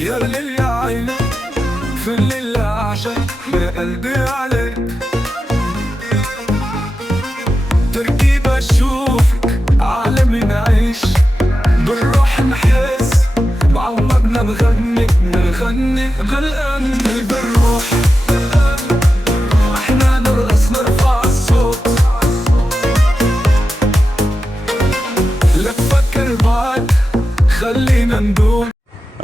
يا ليل يا عين في الليل أعشق يا قلبي عليك، تركيبة أشوفك عالمي نعيش بالروح نحس بعمرنا بغني غلقان بالروح، احنا نرقص نرفع الصوت لا تفكر بعد خلينا ندوم।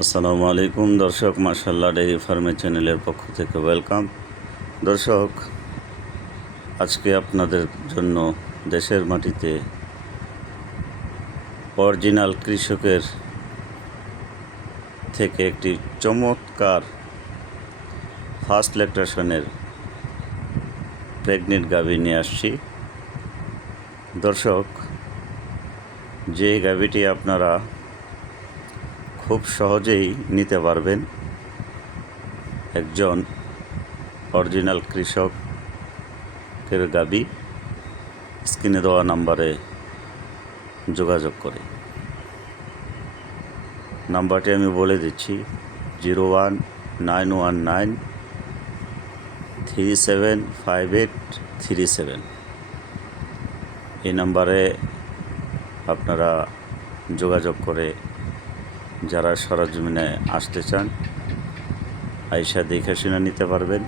আসসালামু আলাইকুম দর্শক, মাশাআল্লাহ ডেইরি ফার্মের চ্যানেলের পক্ষ থেকে ওয়েলকাম। দর্শক, আজকে আপনাদের জন্য দেশের মাটিতে অরিজিনাল কৃষকের থেকে একটি চমৎকার ফার্স্ট ল্যাকটেশনের প্রেগনেন্ট গাভী নিয়ে আসছি। দর্শক, যে গাভীটি আপনারা খুব সহজেই নিতে পারবেন, একজন অরিজিনাল কৃষকের গাভী, স্ক্রিনে দেওয়া নাম্বারে যোগাযোগ করে। নাম্বারটি আমি বলে দিচ্ছি 0199193753837। এই নাম্বারে আপনারা যোগাযোগ করে যারা সরজমিনে আসতে চান আইসা দেখে শুনে নিতে পারবেন।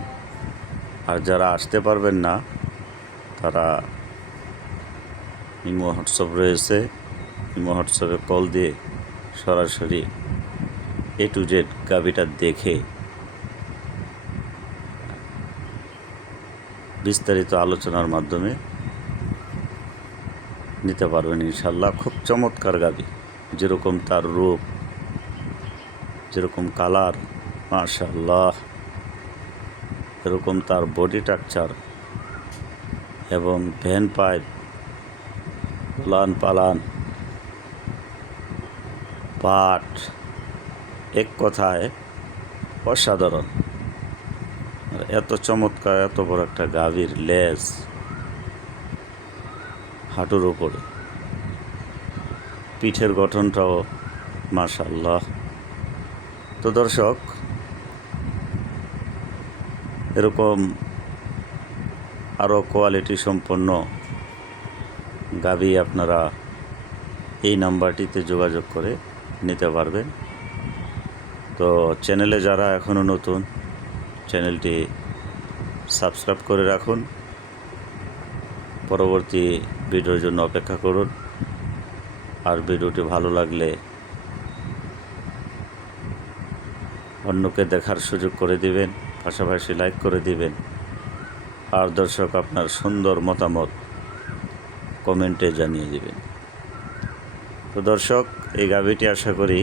আর যারা আসতে পারবেন না তারা ইমো হোয়াটসঅ্যাপ রয়েছে, ইমো হোয়াটসঅ্যাপে কল দিয়ে সরাসরি A to Z গাভীটা দেখে বিস্তারিত আলোচনার মাধ্যমে নিতে পারবেন ইনশাল্লাহ। খুব চমৎকার গাভী, যেরকম তার রূপ, যেরকম কালার, মাশাআল্লাহ, এরকম তার বডি স্ট্রাকচার এবং ভ্যান পাইপ, লান পালান, পাট, এক কথায় অসাধারণ। এত চমৎকার, এত বড় একটা গাভীর লেজ হাঁটুর উপরে, পিঠের গঠনটাও মাশাআল্লাহ। তো দর্শক, এরকম আরও কোয়ালিটি সম্পন্ন গাভী আপনারা এই নাম্বারটিতে যোগাযোগ করে নিতে পারবেন। তো চ্যানেলে যারা এখনও নতুন, চ্যানেলটি সাবস্ক্রাইব করে রাখুন, পরবর্তী ভিডিওর জন্য অপেক্ষা করুন। আর ভিডিওটি ভালো লাগলে অন্যকে দেখার সুযোগ করে দিবেন, পাশাপাশি লাইক করে দিবেন। আর দর্শক, আপনার সুন্দর মতামত কমেন্টে জানিয়ে দিবেন। তো দর্শক, এই গাভীটি আশা করি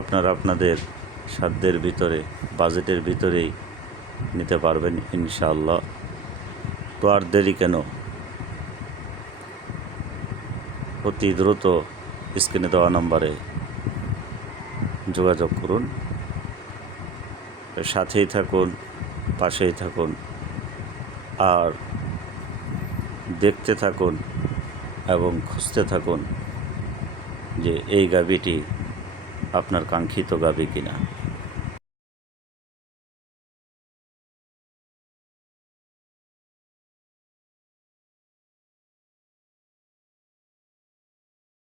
আপনারা আপনাদের সাধ্যের ভিতরে, বাজেটের ভিতরেই নিতে পারবেন ইনশাআল্লাহ। তো আর দেরি কেন, অতি দ্রুত স্ক্রিনে দেওয়া নম্বরে যোগাযোগ করুন। সাথেই থাকুন, পাশেই থাকুন, আর দেখতে থাকুন এবং খুঁজতে থাকুন যে এই গাভীটি আপনার কাঙ্ক্ষিত গাভী কিনা।